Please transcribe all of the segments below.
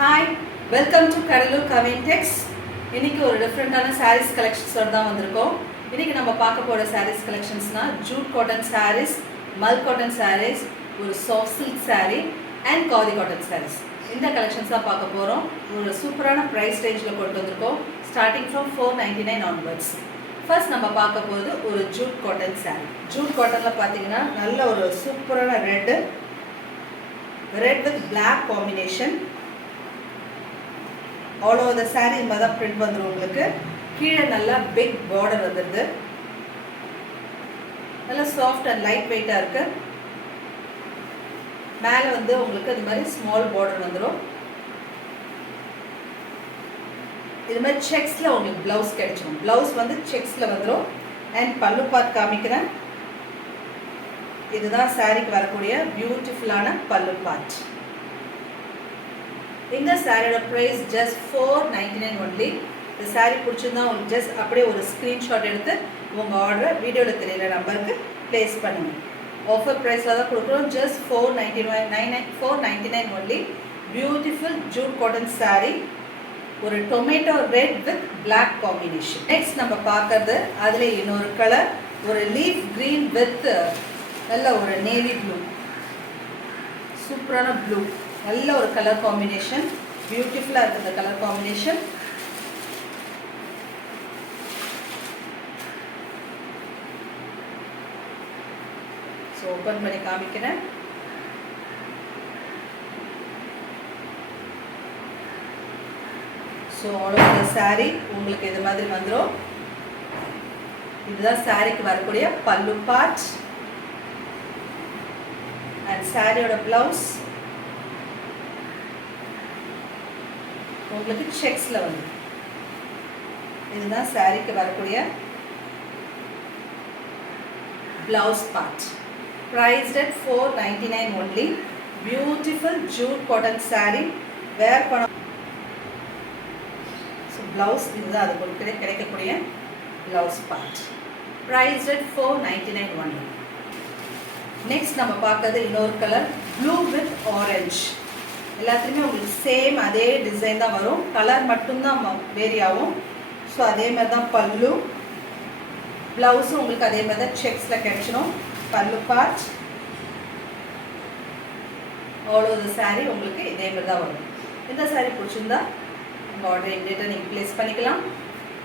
Hi, welcome to Kadalur Kavintex. இன்னைக்கு ஒரு டிஃபரெண்டான sarees collections தான் வந்திருக்கோம். இன்னைக்கு நம்ம பார்க்க போற sarees collectionsனா jute cotton sarees, mull cotton sarees, ஒரு soft silk saree and khadi cotton sarees. இந்த collections தான் பார்க்க போறோம். ஒரு சூப்பரான price rangeல கொண்டு வந்திருக்கோம். Starting from 499 onwards. First நம்ம பார்க்க போறது ஒரு jute cotton saree. Jute cottonல பாத்தீங்கன்னா நல்ல ஒரு சூப்பரான red with black combination. All over the saree இந்த மாதிரி print வந்துரும் உங்களுக்கு. கீழே நல்ல big border வந்துருது. நல்ல soft and light weight இருக்கு. மேல வந்து உங்களுக்கு இந்த மாதிரி small border வந்துரும். இது மாதிரி செக்ஸ்ல உங்களுக்கு blouse கிடைக்கும். Blouse வந்து செக்ஸ்ல வந்துரும். And பல்லு பார்ட் காமிக்கிறேன். இதுதான் சாரிக்கு வரக்கூடிய பியூட்டிஃபுல்லான பல்லு பார்ட். இந்த சாரியோட பிரைஸ் just 499 only. இந்த சாரி பிடிச்சிருந்தா உங்களுக்கு just அப்படியே ஒரு ஸ்கிரீன்ஷாட் எடுத்து உங்க ஆர்டர் வீடியோல தெரியற நம்பருக்கு பிளேஸ் பண்ணுங்க. ஆஃபர் பிரைஸ்ல தான் கொடுக்குறோம். just 499 only. Beautiful jute cotton sari. ஒரு tomato red with black combination. Next நம்ம பார்க்கிறது அதுல இன்னொரு கலர், ஒரு லீஃப் green வித் நல்ல ஒரு நேவி ப்ளூ. சூப்பரான ப்ளூ. நல்ல ஒரு கலர் காம்பினேஷன். பியூட்டிஃபுல்லா இருக்கு இந்த கலர் காம்பினேஷன். சோ ஓபன் பண்ணி காமிக்கிறேன். So all over the saree உங்களுக்கு இது மாதிரி வந்துரும். இதுதான் சாரிக்கு வரக்கூடிய பல்லு பார்ட். and சாரியோட blouse உங்களுக்கு செக்ஸ்ல வந்து. இதுதான் சாரிக்கு வரக்கூடிய blouse part. Priced at 499 only. Beautiful jute cotton saree. wear பண்ண so blouse இதுதான் அது உங்களுக்கு கிடைக்கக்கூடிய blouse part. Priced at 499 only. Next நம்ம பார்க்கிறது இன்னொரு கலர், blue with orange. எல்லாத்துலயுமே உங்களுக்கு சேம் அதே டிசைன் தான் வரும். கலர் மட்டும் தான் வேரி ஆகும். ஸோ அதே மாதிரி தான் பல்லு. பிளவுஸும் உங்களுக்கு அதே மாதிரி தான் செக்ஸ்ல கிடைச்சிடும். பல்லு part all over the saree உங்களுக்கு இதே மாதிரி தான் வரும். இந்த saree பிடிச்சிருந்தா உங்க ஆர்டர் இமிடியேட்டா நீங்க பிளேஸ் பண்ணிக்கலாம்.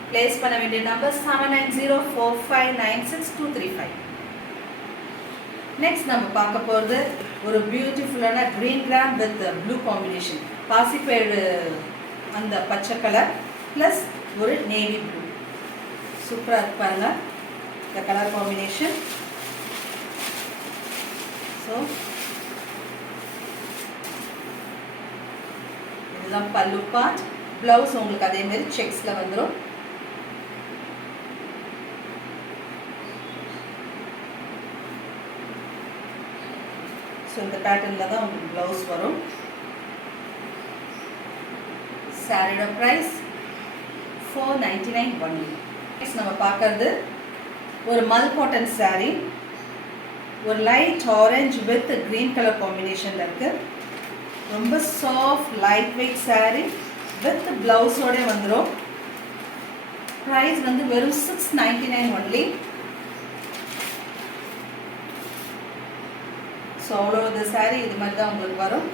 பிளேஸ் பண்ண வேண்டிய நம்பர் 7904596235. நெக்ஸ்ட் நம்ம பார்க்க போகிறது ஒரு பியூட்டிஃபுல்லான green gram with blue combination. பாசிப்பயிறு அந்த பச்சை கலர் ப்ளஸ் ஒரு நேவி ப்ளூ. சூப்பராக இருக்கு பாருங்க இந்த கலர் காம்பினேஷன். ஸோ இதுதான் பல்லு பார்ட். ப்ளவுஸ் உங்களுக்கு அதே மாதிரி செக்ஸில் வந்துடும். ஸோ இந்த பேட்டர்னில் தான் உங்களுக்கு ப்ளவுஸ் வரும். சாரியோட ப்ரைஸ் 499 only. நெக்ஸ்ட் நம்ம பார்க்கறது ஒரு மல் காட்டன் சாரீ. ஒரு light orange with green colour காம்பினேஷனில் இருக்கு. ரொம்ப soft light weight sari with ப்ளவுஸோட வந்துடும். ப்ரைஸ் வந்து வெறும் 699 only. So all over the saree இது மாதிரி தான் உங்களுக்கு வரும்.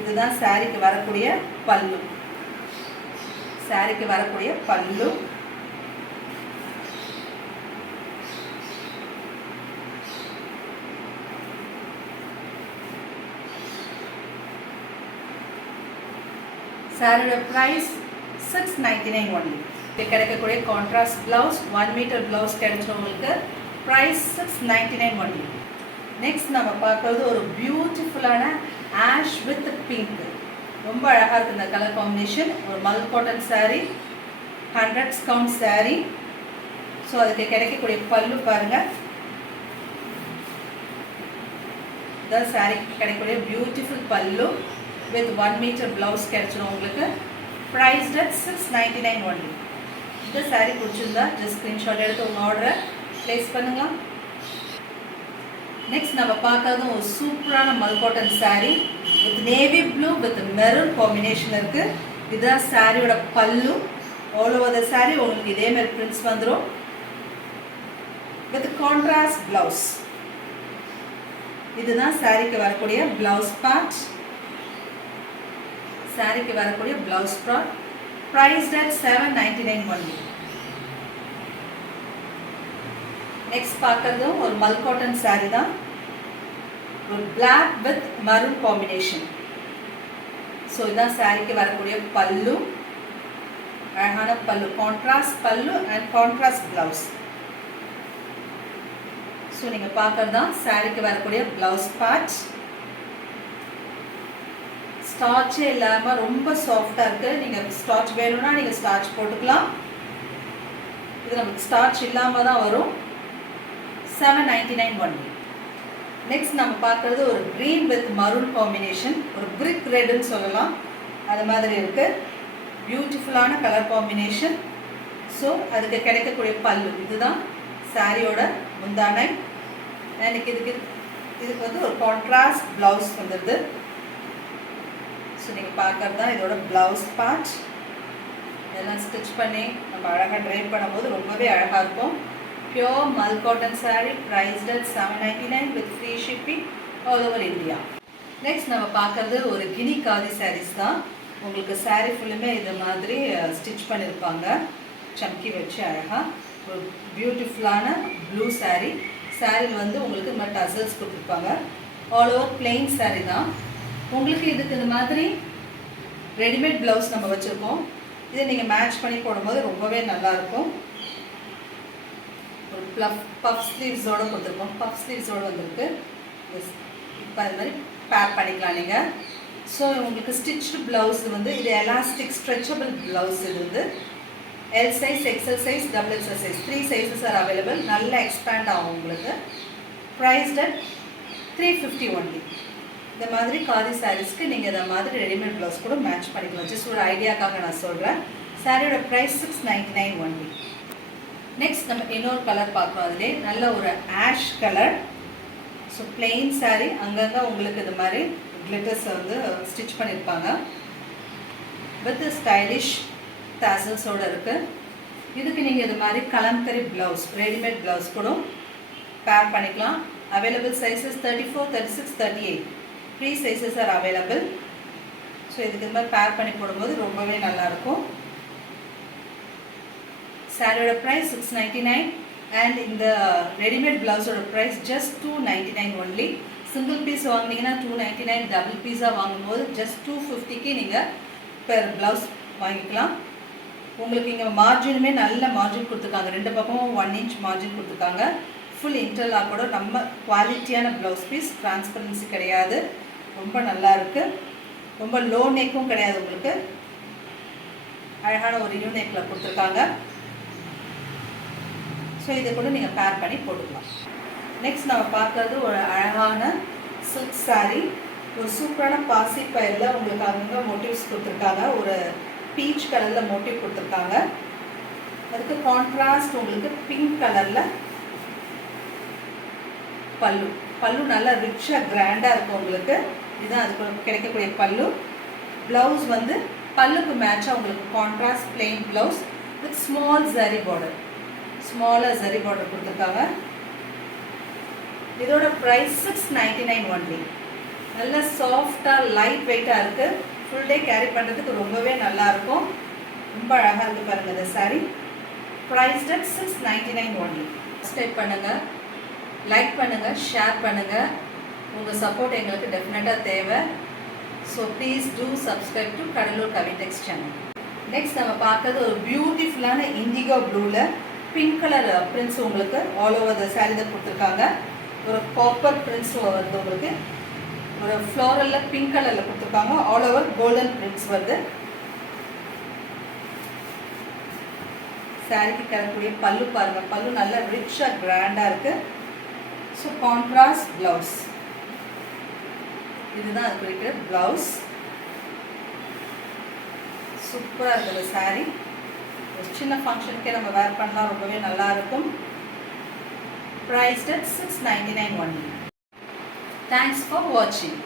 இதுதான் சாரிக்கு வரக்கூடிய பல்லு. சாரிக்கு வரக்கூடிய பல்லு. சாரியோட பிரைஸ் 699 only. கிடைக்கக்கூடிய கான்ட்ராஸ்ட் பிளவுஸ் 1 மீட்டர் பிளவுஸ் கிடைச்சவங்களுக்கு ப்ரைஸ் 699 only. நெக்ஸ்ட் நம்ம பார்க்கறது ஒரு பியூட்டிஃபுல்லான ஆஷ் வித் பிங்க். ரொம்ப அழகாக இருக்குது இந்த கலர் காம்பினேஷன். ஒரு மல் cotton sari, 100 count sari. So அதுக்கு கிடைக்கக்கூடிய பல்லு பாருங்க. இந்த சாரீக்கு கிடைக்கக்கூடிய பியூட்டிஃபுல் பல்லு வித் 1 மீட்டர் பிளவுஸ் கிடைச்சிடும் உங்களுக்கு. Price at 699 only. இந்த saree பிடிச்சிருந்தா ஜஸ்ட் ஸ்கிரீன்ஷாட் எடுத்து உங்கள் ஆர்டரை ப்ளேஸ் பண்ணுங்க. நெக்ஸ்ட் நம்ம பார்க்கறது ஒரு சூப்பரான மல் cotton saree with navy blue with maroon combination இருக்கு. இதுதான் சாரியோட பல்லு. ஆல் ஓவர் த saree உங்களுக்கு இதே மாதிரி பிரிண்ட்ஸ் வந்துடும் வித் கான்ட்ராஸ்ட் பிளவுஸ். இதுதான் சாரிக்கு வரக்கூடிய பிளவுஸ் பார்ட். சாரிக்கு வரக்கூடிய blouse part priced at 799 only. Next பார்க்கறது ஒரு மல் காட்டன் saree தான். ஒரு black with maroon combination. So இதுதான் சாரிக்கு வரக்கூடிய பல்லு. அழகான பல்லு, கான்ட்ராஸ்ட் பல்லு அண்ட் கான்ட்ராஸ்ட் பிளவுஸ். ஸோ நீங்கள் பார்க்கறது தான் சாரிக்கு வரக்கூடிய பிளவுஸ் பார்ட். ஸ்டார்ச்சே இல்லாமல் ரொம்ப சாஃப்டாக இருக்குது. நீங்கள் ஸ்டார்ச் வேணும்னா நீங்கள் ஸ்டார்ச் போட்டுக்கலாம். இது நமக்கு ஸ்டார்ச் இல்லாமல் தான் வரும். 799 only. நெக்ஸ்ட் நம்ம பார்க்குறது ஒரு க்ரீன் வித் மரூன் காம்பினேஷன். ஒரு பிரிக் ரெட்னு சொல்லலாம், அது மாதிரி இருக்குது. பியூட்டிஃபுல்லான கலர் காம்பினேஷன். ஸோ அதுக்கு கிடைக்கக்கூடிய பல்லு. இதுதான் சாரியோட முந்தானை. எனக்கு இதுக்கு வந்து ஒரு கான்ட்ராஸ்ட் ப்ளவுஸ் வந்துடுது. ஸோ நீங்கள் பார்க்குறது தான் இதோட ப்ளவுஸ் பார்ட். இதெல்லாம் ஸ்டிச் பண்ணி நம்ம அழகாக ட்ரைப் பண்ணும்போது ரொம்பவே அழகாக இருக்கும். Pure Mal cotton saree priced at 799 with free shipping all over India. Next நம்ம பார்க்கறது ஒரு கினி காதி sarees தான். உங்களுக்கு saree ஃபுல்லுமே இது மாதிரி ஸ்டிச் பண்ணியிருப்பாங்க, சம்கி வச்சு அழகாக. ஒரு பியூட்டிஃபுல்லான ப்ளூ saree. சாரியில் வந்து உங்களுக்கு இந்த மாதிரி டசல்ஸ் கொடுத்துருப்பாங்க. ஆல் ஓவர் பிளெயின் saree தான். உங்களுக்கு இதுக்கு இந்த மாதிரி ரெடிமேட் ப்ளவுஸ் நம்ம வச்சுருக்கோம். இதை நீங்கள் மேட்ச் பண்ணி போடும்போது ரொம்பவே நல்லாயிருக்கும். ஒரு பஃப் ஸ்லீவ்ஸோடு கொடுத்துருக்கோம். பஃப் ஸ்லீவ்ஸோடு வந்திருக்கு. இப்போ அது மாதிரி பேக் பண்ணிக்கலாம் நீங்கள். ஸோ உங்களுக்கு ஸ்டிச்டு ப்ளவுஸ் வந்து இது எலாஸ்டிக் ஸ்ட்ரெச்சபிள் ப்ளவுஸ். இது வந்து L size, XL size, double XL size 3 sizes are available. நல்லா எக்ஸ்பேண்ட் ஆகும் உங்களுக்கு. Priced at 350 only. இந்த மாதிரி காதி சாரீஸ்க்கு நீங்கள் இந்த மாதிரி ரெடிமேட் ப்ளவுஸ் கூட மேட்ச் பண்ணிக்கலாம். ஜஸ்ட் ஒரு ஐடியாக்காக நான் சொல்கிறேன். சாரியோட ப்ரைஸ் 699 only. நெக்ஸ்ட் நம்ம இன்னொரு கலர் பார்க்குறோம். அதிலே நல்ல ஒரு ash colour. So plain saree, அங்கங்கே உங்களுக்கு இது மாதிரி கிளிட்டர்ஸ் வந்து ஸ்டிச் பண்ணியிருப்பாங்க வித் ஸ்டைலிஷ் டேசல்ஸோடு இருக்குது. இதுக்கு நீங்கள் இது மாதிரி கலம்கரி ப்ளவுஸ், ரெடிமேட் ப்ளவுஸ் கூட பேர் பண்ணிக்கலாம். Available sizes 34, 36, 38 3 sizes are available. So இதுக்கு இது மாதிரி பேர் பண்ணி போடும்போது ரொம்பவே நல்லாயிருக்கும். சாரியோட ப்ரைஸ் 699 அண்ட் இந்த ரெடிமேட் ப்ளவுஸோட price just 299 only. Single piece வாங்கினீங்கன்னா 299, டபுள் பீஸாக வாங்கும்போது ஜஸ்ட் 250க்கு நீங்கள் பெர் ப்ளவுஸ் வாங்கிக்கலாம். உங்களுக்கு இங்கே மார்ஜினுமே நல்ல மார்ஜின் கொடுத்துருக்காங்க. 2 பக்கமும் 1 inch மார்ஜின் கொடுத்துருக்காங்க. ஃபுல் இன்டர்லாக் கூட நம்ம குவாலிட்டியான ப்ளவுஸ் பீஸ். டிரான்ஸ்பரன்சி கிடையாது, ரொம்ப நல்லா இருக்குது. ரொம்ப லோ நெக்கும் கிடையாது, உங்களுக்கு அழகான ஒரு யூ நெக்கில் கொடுத்துருக்காங்க. ஸோ இதை கூட நீங்கள் பேர் பண்ணி போட்டுக்கலாம். நெக்ஸ்ட் நம்ம பார்க்குறது ஒரு அழகான சில்க் saree. ஒரு சூப்பரான பாசி பயிரில் உங்களுக்கு அங்கே மோட்டிவ்ஸ் கொடுத்துருக்காங்க. ஒரு பீச் கலரில் மோட்டிவ் கொடுத்துருக்காங்க. அதுக்கு கான்ட்ராஸ்ட் உங்களுக்கு பிங்க் கலரில் பல்லு. பல்லு நல்லா ரிச்சாக கிராண்டாக இருக்கும் உங்களுக்கு. இதுதான் அதுக்கு கிடைக்கக்கூடிய பல்லு. ப்ளவுஸ் வந்து பல்லுக்கு மேட்சாக உங்களுக்கு contrast plain blouse with small zari border. Smaller zari border கொடுத்துருக்காங்க. இதோட ப்ரைஸ் 699 ஒன்லி. நல்ல சாஃப்டாக லைட் வெயிட்டாக இருக்குது. ஃபுல் டே கேரி பண்ணுறதுக்கு ரொம்பவே நல்லாயிருக்கும். ரொம்ப அழகாக இருக்குது பாருங்கள் இந்த sari. Priced at 699 only. Subscribe பண்ணுங்கள், லைக் பண்ணுங்கள், ஷேர் பண்ணுங்கள். உங்கள் சப்போர்ட் எங்களுக்கு டெஃபினட்டாக தேவை. So please do subscribe to Cuddalore Kavintex channel. Next நம்ம பார்க்கறது ஒரு பியூட்டிஃபுல்லான இண்டிகோ ப்ளூவில் பிங்க் கலர் பிரிண்ட்ஸ் உங்களுக்கு ஆல் ஓவர் த சாரீ தான் கொடுத்துருக்காங்க. ஒரு காப்பர் பிரிண்ட்ஸ் வருது உங்களுக்கு. ஒரு ஃப்ளோரலில் பிங்க் கலரில் கொடுத்துருக்காங்க. ஆல் ஓவர் கோல்டன் பிரிண்ட்ஸ் வருது. சாரிக்கு தரக்கூடிய பல்லு பாருங்கள். பல்லு நல்லா ரிச்சாக கிராண்டாக இருக்குது. So contrast blouse. இதுதான் அது குறிக்கிற ப்ளவுஸ். சூப்பராக இருக்குது சாரீ. ஒரு சின்ன ஃபங்க்ஷனுக்கே நம்ம வேர் பண்ணலாம், ரொம்பவே நல்லா இருக்கும். Prized at 699 only. Thanks for வாட்சிங்.